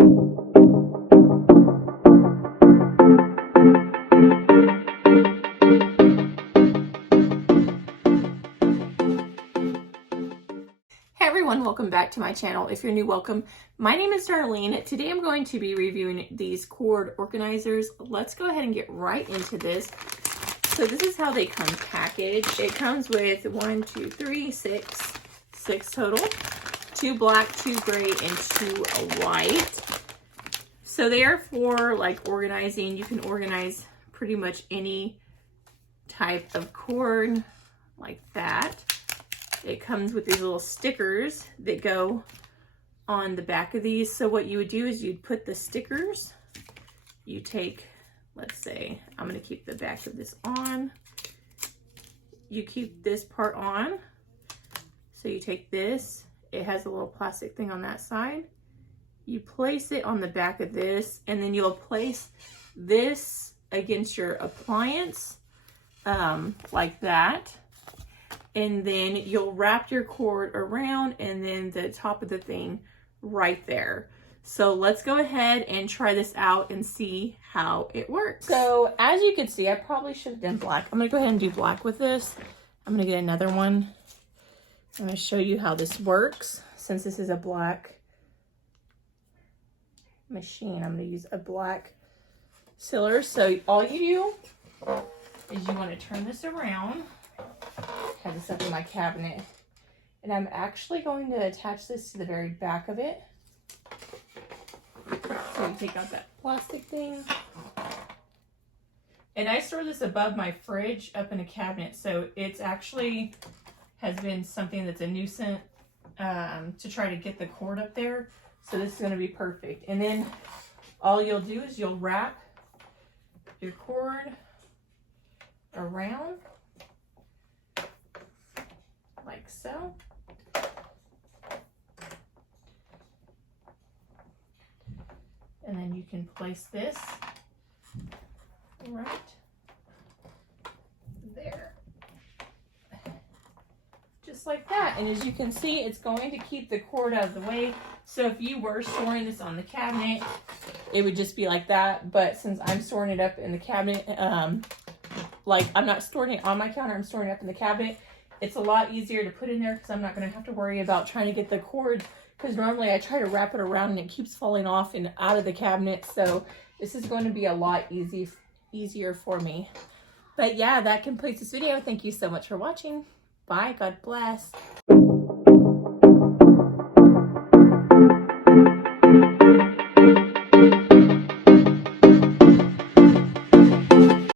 Hey everyone, welcome back to my channel. If you're new, welcome. My name is Darlene. Today I'm going to be reviewing these cord organizers. Let's go ahead and get right into this. So this is how they come packaged. It comes with 6 total, 2 black, 2 gray, and 2 white. So they are for like organizing. You can organize pretty much any type of cord like that. It comes with these little stickers that go on the back of these. So what you would do is you'd put the stickers, you take, let's say, I'm going to keep the back of this on. You keep this part on. So you take this, it has a little plastic thing on that side. You place it on the back of this, and then you'll place this against your appliance like that. And then you'll wrap your cord around and then the top of the thing right there. So let's go ahead and try this out and see how it works. So as you can see, I probably should have done black. I'm gonna go ahead and do black with this. I'm gonna get another one. I'm gonna show you how this works. Since this is a black machine, I'm gonna use a black sealer. So all you do is you wanna turn this around. I have this up in my cabinet, and I'm actually going to attach this to the very back of it. So you take out that plastic thing, and I store this above my fridge up in a cabinet, so it's actually has been something that's a nuisance to try to get the cord up there. So this is going to be perfect. And then all you'll do is you'll wrap your cord around like so. And then you can place this right there. Just like that. And as you can see, it's going to keep the cord out of the way. So if you were storing this on the cabinet, it would just be like that. But since I'm storing it up in the cabinet, like I'm not storing it on my counter, I'm storing it up in the cabinet. It's a lot easier to put in there because I'm not going to have to worry about trying to get the cord, because normally I try to wrap it around and it keeps falling off and out of the cabinet. So this is going to be a lot easier for me. But yeah, that completes this video. Thank you so much for watching. Bye. God bless.